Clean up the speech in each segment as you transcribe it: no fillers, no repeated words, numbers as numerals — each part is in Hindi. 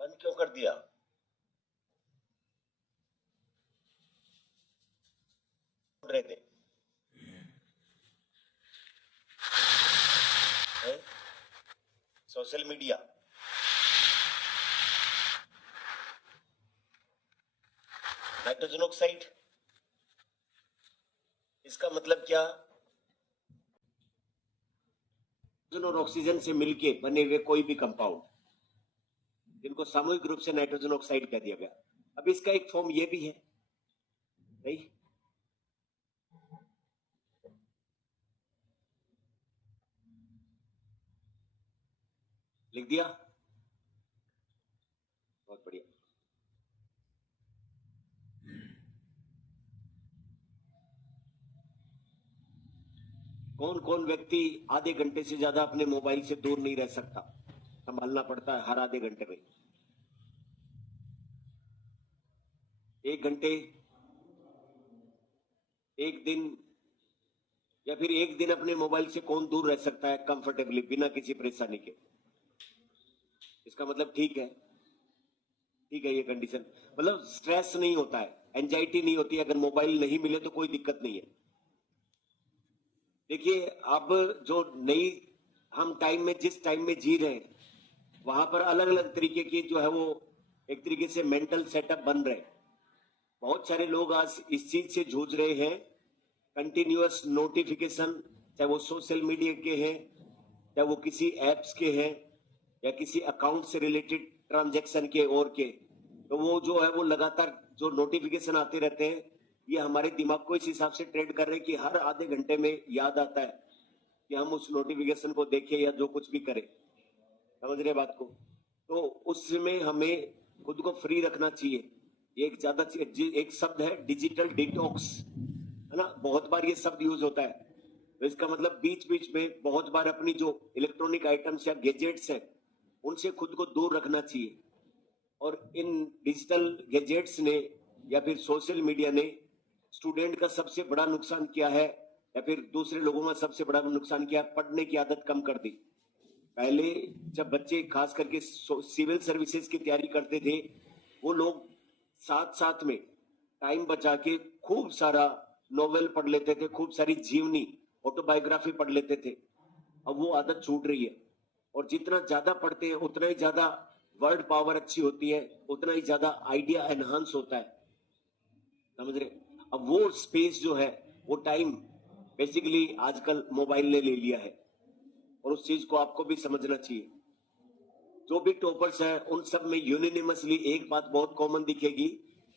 बंद क्यों कर दिया? रहे थे सोशल मीडिया, नाइट्रोजन ऑक्साइड, इसका मतलब क्या? और ऑक्सीजन से मिलके बने हुए कोई भी कंपाउंड जिनको सामूहिक रूप से नाइट्रोजन ऑक्साइड कह दिया गया। अब इसका एक फॉर्म ये भी है, नहीं? लिख दिया, बहुत बढ़िया। कौन कौन व्यक्ति आधे घंटे से ज्यादा अपने मोबाइल से दूर नहीं रह सकता? संभालना पड़ता है हर आधे घंटे में। 1 घंटे, 1 दिन, या फिर 1 दिन अपने मोबाइल से कौन दूर रह सकता है कंफर्टेबली बिना किसी परेशानी के? इसका मतलब ठीक है, ठीक है, ये कंडीशन मतलब स्ट्रेस नहीं होता है, एंजाइटी नहीं होती है। अगर मोबाइल नहीं मिले तो कोई दिक्कत नहीं है। देखिए, अब जो नई हम टाइम में, जिस टाइम में जी रहे हैं, वहां पर अलग अलग तरीके की जो है वो एक तरीके से मेंटल सेटअप बन रहे हैं। बहुत सारे लोग आज इस चीज से जूझ रहे हैं, कंटिन्यूअस नोटिफिकेशन, चाहे वो सोशल मीडिया के हैं, चाहे वो किसी एप्स के हैं, या किसी अकाउंट से रिलेटेड ट्रांजैक्शन के और के, तो वो जो है वो लगातार जो नोटिफिकेशन आते रहते हैं, ये हमारे दिमाग को इस हिसाब से ट्रेड कर रहे हैं कि हर आधे घंटे में याद आता है कि हम उस नोटिफिकेशन को देखें या जो कुछ भी करें। समझ रहे बात को? तो उसमें हमें खुद को फ्री रखना चाहिए। एक ज्यादा एक शब्द है डिजिटल डिटॉक्स, है ना? बहुत बार ये शब्द यूज होता है। तो इसका मतलब बीच बीच में बहुत बार अपनी जो इलेक्ट्रॉनिक आइटम्स या गैजेट्स हैं उनसे खुद को दूर रखना चाहिए। और इन डिजिटल गैजेट्स ने या फिर सोशल मीडिया ने स्टूडेंट का सबसे बड़ा नुकसान किया है, या फिर दूसरे लोगों का सबसे बड़ा नुकसान किया, पढ़ने की आदत कम कर दी। पहले जब बच्चे खास करके सिविल सर्विसेज की तैयारी करते थे, वो लोग साथ साथ में टाइम बचा के खूब सारा नोवेल पढ़ लेते थे, खूब सारी जीवनी ऑटोबायोग्राफी पढ़ लेते थे। अब वो आदत छूट रही है, और जितना ज्यादा पढ़ते हैं उतना ही ज्यादा वर्ड पावर अच्छी होती है, उतना ही ज्यादा आइडिया एनहांस होता है। समझ रहे? अब वो स्पेस जो है, वो टाइम बेसिकली आजकल मोबाइल ने ले लिया है, और उस चीज को आपको भी समझना चाहिए। जो भी टॉपर्स हैं उन सब में यूनिनिमसली एक बात बहुत कॉमन दिखेगी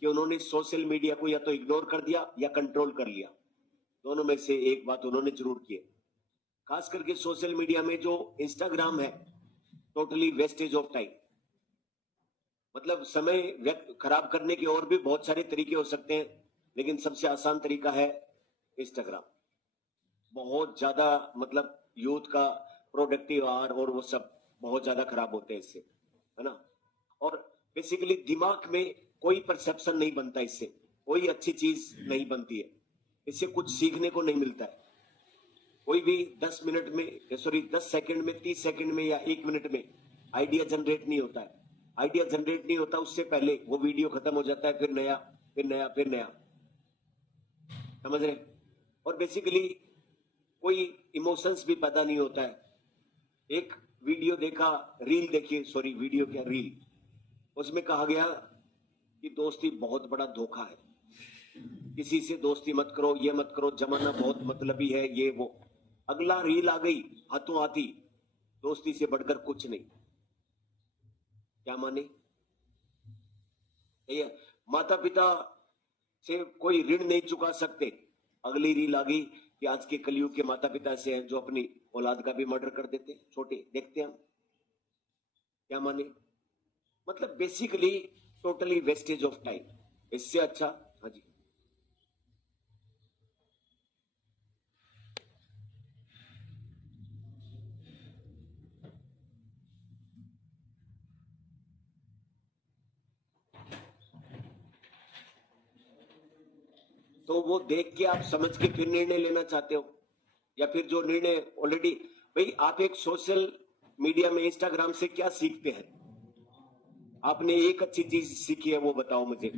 कि उन्होंने सोशल मीडिया को या तो इग्नोर कर दिया या कंट्रोल कर लिया। दोनों में से एक बात उन्होंने जरूर की है। खास करके सोशल मीडिया में जो इंस्टाग्राम है, टोटली वेस्टेज ऑफ टाइम। मतलब समय व्यक्त खराब करने के और भी बहुत सारे तरीके हो सकते हैं, लेकिन सबसे आसान तरीका है इंस्टाग्राम। बहुत ज्यादा मतलब यूथ का प्रोडक्टिव आवर और वो सब बहुत ज्यादा खराब होते हैं इससे, है ना? और बेसिकली दिमाग में कोई परसेप्शन नहीं बनता इससे, कोई अच्छी चीज नहीं बनती है, इससे कुछ सीखने को नहीं मिलता है। कोई भी 10 मिनट में, सॉरी 10 सेकंड में, 30 सेकंड में या 1 मिनट में आइडिया जनरेट नहीं होता है। आइडिया जनरेट नहीं होता, उससे पहले वो वीडियो खत्म हो जाता है, फिर नया, फिर नया, फिर नया। समझ रहे? और बेसिकली कोई इमोशंस भी पैदा नहीं होता है। एक वीडियो देखा, रील देखिए, सॉरी वीडियो क्या, रील, उसमें कहा गया कि दोस्ती बहुत बड़ा धोखा है, किसी से दोस्ती मत करो, ये मत करो, जमाना बहुत मतलबी है, ये वो। अगला रील आ गई हाथों हाथी, दोस्ती से बढ़कर कुछ नहीं। क्या माने? ये माता पिता से कोई ऋण नहीं चुका सकते, अगली रील आ गई कि आज के कलयुग के माता पिता से हैं जो अपनी औलाद का भी मर्डर कर देते, छोटे देखते हम। क्या माने? मतलब basically totally wastage of time. इससे अच्छा, हाँ जी, तो वो देख के आप समझ के फिर निर्णय लेना चाहते हो, या फिर जो निर्णय ऑलरेडी, भाई आप एक सोशल मीडिया में इंस्टाग्राम से क्या सीखते हैं? आपने एक अच्छी चीज सीखी है वो बताओ मुझे।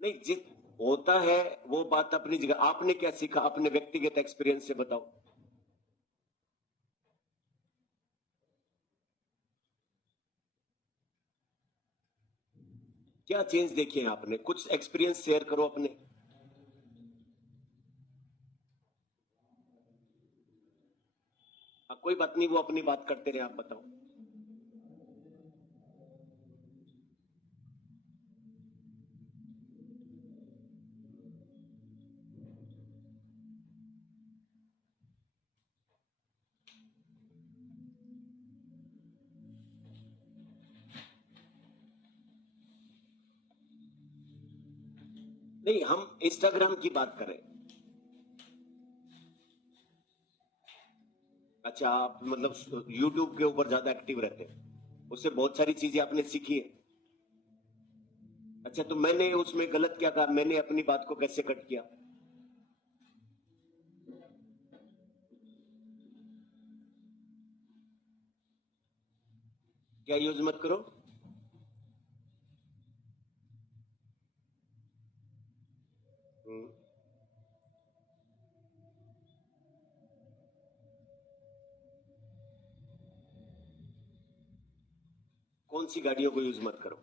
नहीं, जिस होता है वो बात अपनी जगह, आपने क्या सीखा अपने व्यक्तिगत एक्सपीरियंस से बताओ। क्या चेंज देखे हैं आपने, कुछ एक्सपीरियंस शेयर करो अपने। कोई बात नहीं, वो अपनी बात करते रहे, आप बताओ। नहीं, हम इंस्टाग्राम की बात करें। अच्छा, आप मतलब यूट्यूब के ऊपर ज्यादा एक्टिव रहते हैं, उससे बहुत सारी चीजें आपने सीखी है। अच्छा, तो मैंने उसमें गलत क्या कहा, मैंने अपनी बात को कैसे कट किया। क्या यूज मत करो। हम्म, कौन सी गाड़ियों को यूज मत करो।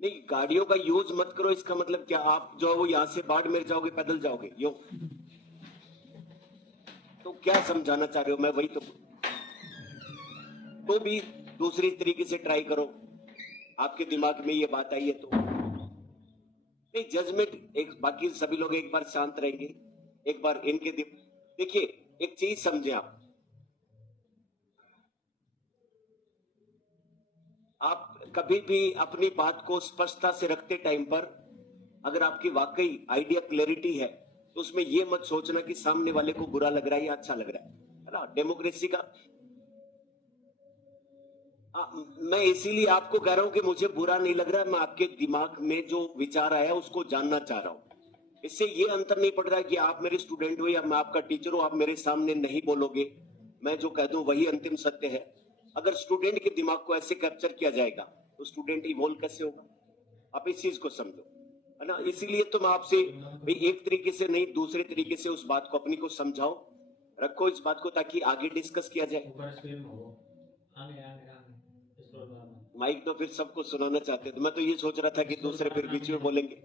नहीं, गाड़ियों का यूज मत करो इसका मतलब क्या, आप जो है वो यहां से बाड़मेर जाओगे पैदल जाओगे यो, तो क्या समझाना चाह रहे हो, मैं वही तो भी दूसरी तरीके से ट्राई करो। आपके दिमाग में ये बात आई है तो नहीं, जजमेंट एक, बाकी सभी लोग एक बार शांत रहेंगे, एक बार इनके देखिए, एक चीज समझे आप कभी भी अपनी बात को स्पष्टता से रखते टाइम पर अगर आपकी वाकई आइडिया क्लैरिटी है तो उसमें ये मत सोचना कि सामने वाले को बुरा लग रहा है या अच्छा लग रहा है ना, डेमोक्रेसी का। मैं इसीलिए आपको कह रहा हूं कि मुझे बुरा नहीं लग रहा, मैं आपके दिमाग में जो विचार आया उसको जानना चाह रहा हूं। इससे ये अंतर नहीं पड़ रहा है कि आप मेरे स्टूडेंट हो या मैं आपका टीचर हूं, आप मेरे सामने नहीं बोलोगे, मैं जो कह दूं वही अंतिम सत्य है। अगर स्टूडेंट के दिमाग को ऐसे कैप्चर किया जाएगा तो स्टूडेंट इवॉल्व कैसे होगा, आप इस चीज को समझो, है ना। इसीलिए तो मैं आपसे भाई एक तरीके से नहीं दूसरे तरीके से उस बात को अपनी को समझाओ, रखो इस बात को ताकि आगे डिस्कस किया जाए। माइक तो फिर सबको सुनाना चाहते थे, मैं तो ये सोच रहा था कि दूसरे फिर बीच में बोलेंगे।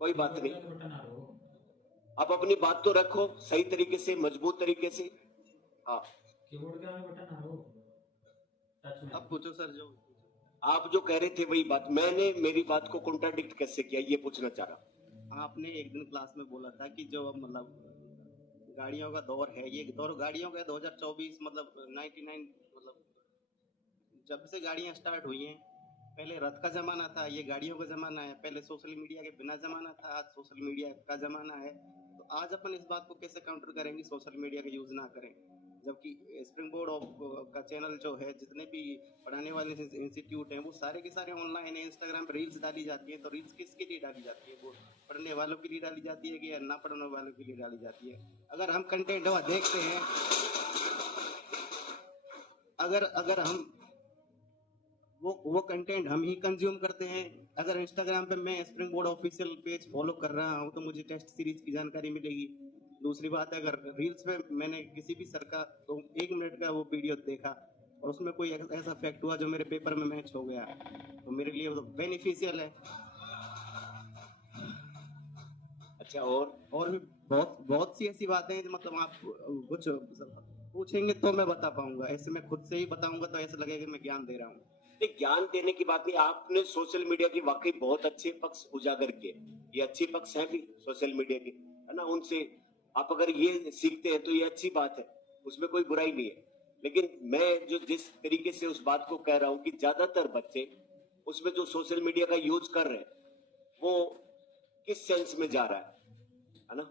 कोई बात नहीं, आप अपनी बात तो रखो सही तरीके से, मजबूत तरीके से। हाँ, कीबोर्ड के आगे बटन आ रहा हो टच में। अब पूछो सर, जो आप जो कह रहे थे वही बात, मैंने मेरी बात को कॉन्ट्राडिक्ट कैसे किया ये पूछना चाह रहा। आपने एक दिन क्लास में बोला था कि जो अब मतलब गाड़ियों का दौर है, ये दौर गाड़ियों का 2024 मतलब 99 मतलब जब से गाड़ियां स्टार्ट हुई हैं, पहले रथ का जमाना था, ये गाड़ियों का जमाना है। पहले सोशल मीडिया के बिना जमाना था, आज सोशल मीडिया का जमाना है। तो आज अपन इस बात को कैसे काउंटर करेंगे सोशल मीडिया का यूज ना करें, जबकि स्प्रिंग बोर्ड ऑफ का चैनल जो है, जितने भी पढ़ाने वाले इंस्टीट्यूट हैं वो सारे के सारे ऑनलाइन है। इंस्टाग्राम पे रील्स डाली जाती है, तो रील्स किसके लिए डाली जाती है, वो पढ़ने वालों के लिए डाली जाती है कि या ना पढ़ने वालों के लिए डाली जाती है। अगर हम कंटेंट देखते हैं, अगर अगर हम वो कंटेंट हम ही कंज्यूम करते हैं। अगर इंस्टाग्राम पे मैं spring board official page follow कर रहा हूं तो मुझे टेस्ट सीरीज की जानकारी मिलेगी। दूसरी बात है, अगर रील्स पे मैंने किसी भी सर का तो 1 मिनट का वो वीडियो देखा और उसमें कोई ऐसा फैक्ट हुआ जो मेरे पेपर में मैच हो गया, तो मेरे लिए वो तो बेनिफिशियल है। अच्छा, और भी बहुत बहुत सी ऐसी बातें हैं जो मतलब आप कुछ पूछेंगे तो मैं बता पाऊंगा, ऐसे मैं खुद से ही बताऊंगा तो ऐसा लगेगा कि मैं ज्ञान दे रहा हूँ। ज्ञान देने की बात नहीं, आपने सोशल मीडिया की वाकई बहुत अच्छे पक्ष उजागर किए, ये अच्छे पक्ष हैं भी सोशल मीडिया के, है ना। उनसे आप अगर ये सीखते हैं तो ये अच्छी बात है, उसमें कोई बुराई नहीं है। लेकिन मैं जो जिस तरीके से उस बात को कह रहा हूं कि ज्यादातर बच्चे उसमें जो सोशल मीडिया का यूज कर रहे हैं वो किस सेंस में जा रहा है ना।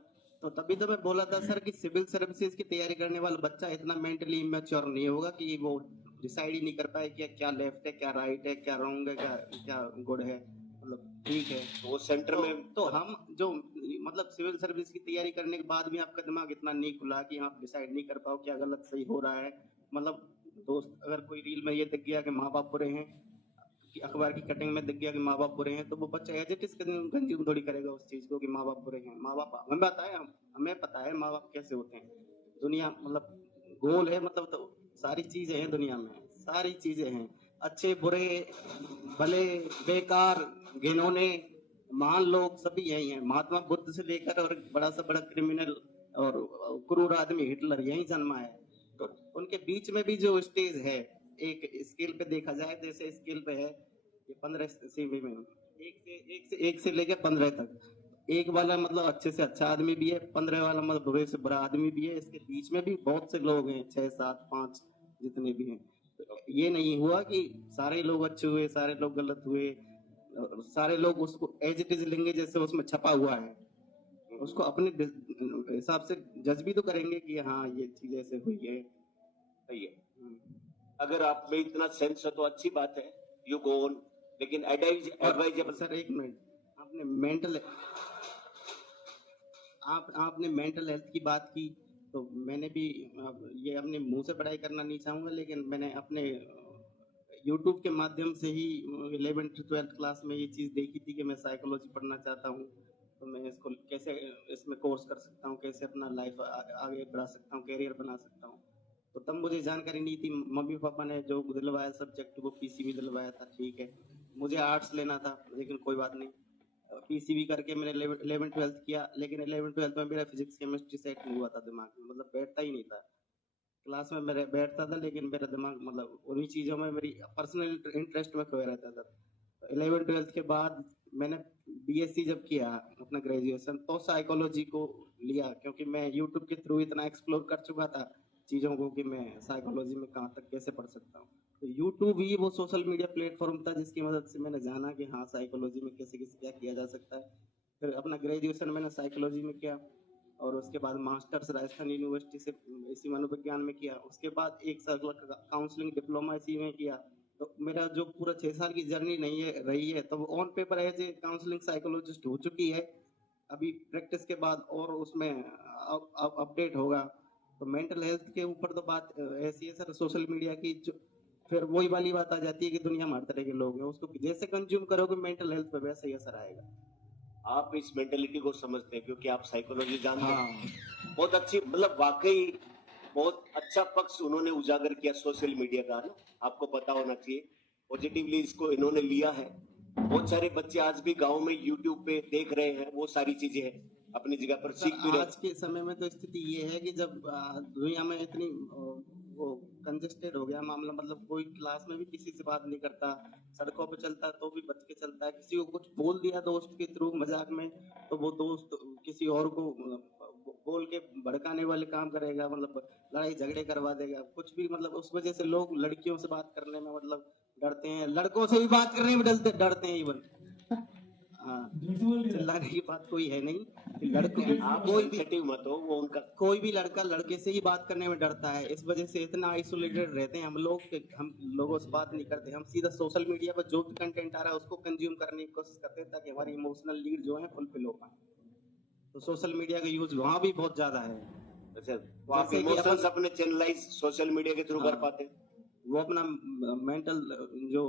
तो तभी तो मैं बोला था सर कि सिविल सर्विसेज की तैयारी करने वाला बच्चा इतना मेंटली इमेच्योर नहीं होगा कि वो डिसाइड ही नहीं कर पाए कि क्या लेफ्ट है, क्या राइट है, क्या रॉन्ग है, क्या क्या गुड है, मतलब ठीक है। तो वो सेंटर में तो हम जो मतलब सिविल सर्विस की तैयारी करने के बाद भी आपका दिमाग इतना नहीं खुला कि आप डिसाइड नहीं कर पाओ क्या गलत सही हो रहा है। मतलब दोस्त अगर कोई रील में ये दिख गया कि माँ बाप बुरे हैं, कि अखबार की कटिंग में दिख गया कि माँ बाप बुरे हैं, तो वो बच्चा एज इट इज कंज्यूम थोड़ी करेगा उस चीज को कि माँ बाप बुरे हैं। माँ बाप हमें पता है माँ बाप कैसे होते हैं। दुनिया मतलब गोल है, मतलब तो सारी चीजें हैं दुनिया में, सारी चीजें हैं, अच्छे बुरे भले बेकार घिनौने महान लोग सभी यही हैं। महात्मा बुद्ध से लेकर और बड़ा से बड़ा क्रिमिनल और क्रूर आदमी हिटलर यही जन्मा है। तो उनके बीच में भी जो स्टेज है, एक स्केल पे देखा जाए जैसे स्केल पे है ये 15 सीवी में, एक से लेकर 15 तक। एक वाला मतलब अच्छे से अच्छा आदमी भी है, 15 वाला मतलब बुरे से बुरा आदमी भी है। इसके बीच में भी बहुत से लोग हैं, 6 7 5 जितने भी हैं। तो ये नहीं हुआ कि सारे लोग अच्छे हुए सारे लोग गलत हुए, सारे लोग उसको एज इट इज लेंगे जैसे उसमें छपा हुआ है। उसको अपने हिसाब से जज भी तो करेंगे कि हाँ ये चीज ऐसे हुई है। सही है। अगर आप में इतना सेंस है तो अच्छी बात है, यू गो ऑन। लेकिन एडवाइजेबल सर एक मिनट, आपने मेंटल आपने मेंटल हेल्थ की बात की, तो मैंने भी ये अपने मुंह से पढ़ाई करना नहीं चाहूंगा, लेकिन मैंने अपने यूट्यूब के माध्यम से ही 11th 12th क्लास में ये चीज़ देखी थी कि मैं साइकोलॉजी पढ़ना चाहता हूँ, तो मैं इसको कैसे इसमें कोर्स कर सकता हूँ, कैसे अपना लाइफ आगे बढ़ा सकता हूँ, कैरियर बना सकता हूँ। तो तब मुझे जानकारी नहीं थी। मम्मी पापा ने जो दिलवाया सब्जेक्ट वो पीसीबी दिलवाया था, ठीक है। मुझे आर्ट्स लेना था, लेकिन कोई बात नहीं, पीसीबी करके मैंने 11th 12th किया, लेकिन 11th 12th में मेरा फिजिक्स केमिस्ट्री सेट नहीं हुआ था दिमाग में, मतलब बैठता ही नहीं था। क्लास में मेरे बैठता था लेकिन मेरा दिमाग मतलब उन्हीं चीज़ों में मेरी पर्सनल इंटरेस्ट में खोया रहता था। तो 11th 12th के बाद मैंने बीएससी जब किया अपना ग्रेजुएशन, तो साइकोलॉजी को लिया, क्योंकि मैं यूट्यूब के थ्रू इतना एक्सप्लोर कर चुका था चीज़ों को कि मैं साइकोलॉजी में कहाँ तक कैसे पढ़ सकता हूँ। तो यूट्यूब ही वो सोशल मीडिया प्लेटफॉर्म था जिसकी मदद से मैंने जाना कि हाँ साइकोलॉजी में कैसे कैसे क्या किया जा सकता है। फिर अपना ग्रेजुएशन मैंने साइकोलॉजी में किया, और उसके बाद मास्टर्स राजस्थान यूनिवर्सिटी से इसी मनोविज्ञान में किया। उसके बाद 1 साल का काउंसलिंग डिप्लोमा इसी में किया। तो मेरा जो पूरा 6 साल की जर्नी नहीं है रही है, तो on paper as a counselling psychologist हो चुकी है। अभी प्रैक्टिस के बाद और उसमें अपडेट होगा। तो मेंटल हेल्थ के ऊपर तो बात ऐसी है सर, सोशल मीडिया की जो फिर वही वाली बात आ जाती है कि दुनिया में हर तरह के लोग हैं, उसको जैसे कंज्यूम करोगे मेंटल हेल्थ पे वैसे ही असर आएगा। आप इस मेंटेलिटी को समझते हैं क्योंकि आप साइकोलॉजी जानते हैं। हाँ बहुत अच्छी, मतलब वाकई बहुत अच्छा पक्ष उन्होंने उजागर किया सोशल मीडिया का ना, आपको पता होना चाहिए। पॉजिटिवली इसको इन्होंने लिया है। बहुत सारे बच्चे आज भी गांव में यूट्यूब पे देख रहे हैं, वो सारी चीजें हैं अपनी जगह पर, सीख भी रहे आज के समय में तो स्थिति ये है कि जब दुनिया में इतनी वो कंजेस्टेड हो गया मामला, मतलब कोई क्लास में भी किसी से बात नहीं करता, सड़कों पे चलता तो भी बच के चलता है। किसी को कुछ बोल दिया दोस्त के थ्रू मजाक में, तो वो दोस्त किसी और को बोल के भड़काने वाले काम करेगा, मतलब लड़ाई झगड़े करवा देगा कुछ भी। मतलब उस वजह से लोग लड़कियों से बात करने में मतलब डरते हैं, लड़कों से भी बात करने में डरते हैं इवन। हाँ, चिल्लाने की बात कोई है नहीं कि लड़कों आप कोई भी सेंसिटिव मत हो, वो उनका कोई भी लड़का लड़के से ही बात करने में डरता है। इस वजह से इतना आइसोलेटेड रहते हैं हम लोग कि हम लोगों से बात नहीं करते। हम सीधा सोशल मीडिया पर जो भी कंटेंट आ रहा है उसको कंज्यूम करने की कोशिश करते हैं ताकि हमारी इमोशनल नीड जो है फुलफिल हो पाए। तो सोशल मीडिया का यूज वहाँ भी बहुत ज्यादा है। अच्छा, तो आप जैसे कि इमोशंस अपने चैनलाइज सोशल मीडिया के थ्रू कर हाँ। पाते हैं। वो अपना मेंटल जो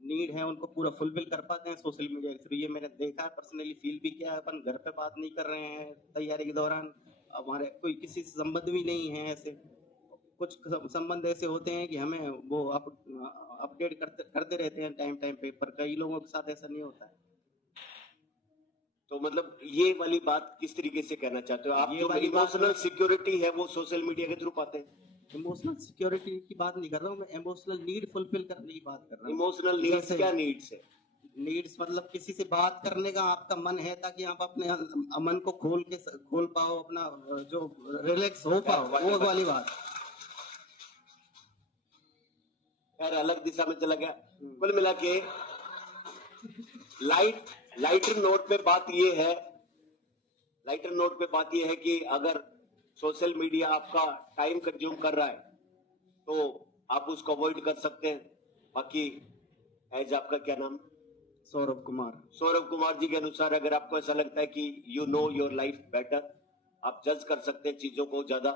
नीड है उनको पूरा फुलफिल कर पाते हैं सोशल मीडिया के थ्रू। ये मैंने देखा है, पर्सनली फील भी किया है। अपन घर पे बात नहीं कर रहे हैं तैयारी के दौरान, हमारे कोई किसी से संबंध भी नहीं है ऐसे। कुछ संबंध ऐसे होते हैं कि हमें वो अपडेट करते रहते हैं टाइम टाइम पे, पर कई लोगों के साथ ऐसा नहीं होता है। तो मतलब ये वाली बात किस तरीके से कहना चाहते हो आप? ये जो वाली बात इमोशनल मैं- सिक्योरिटी है वो सोशल मीडिया के थ्रू पाते हैं। इमोशनल सिक्योरिटी की बात नहीं कर रहा हूँ मैं, इमोशनल नीड फुलफिल करने की बात कर रहा हूँ। इमोशनल नीड्स, जैसे- क्या नीड्स है? नीड्स मतलब किसी से बात करने का आपका मन है ताकि आप अपने मन को खोल पाओ, अपना जो रिलैक्स हो पाओ, वो वाली बात। खैर अलग दिशा में चला गया। कुल मिला के लाइटर नोट पे बात ये है, लाइटर नोट पे बात ये है कि अगर सोशल मीडिया आपका टाइम कंज्यूम कर रहा है तो आप उसको अवॉइड कर सकते हैं। बाकी एज आपका क्या नाम? सौरभ कुमार। सौरभ कुमार जी के अनुसार अगर आपको ऐसा लगता है कि you know your life better, आप जज कर सकते हैं चीजों को ज्यादा,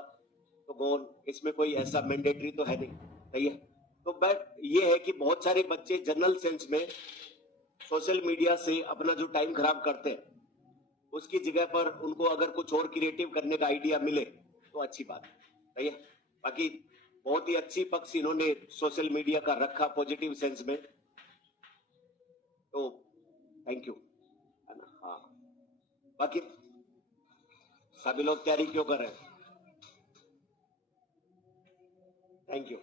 तो गो ऑन, इसमें कोई ऐसा मैंडेटरी तो है नहीं, सही है। तो बट ये है कि बहुत सारे बच्चे जनरल सेंस में सोशल मीडिया से अपना जो टाइम खराब करते हैं, उसकी जगह पर उनको अगर कुछ और क्रिएटिव करने का आइडिया मिले तो अच्छी बात है, सही है। बाकी बहुत ही अच्छी पक्ष इन्होंने सोशल मीडिया का रखा पॉजिटिव सेंस में, तो थैंक यू, है ना। हाँ, बाकी सभी लोग तैयारी क्यों कर रहे हैं? Thank you.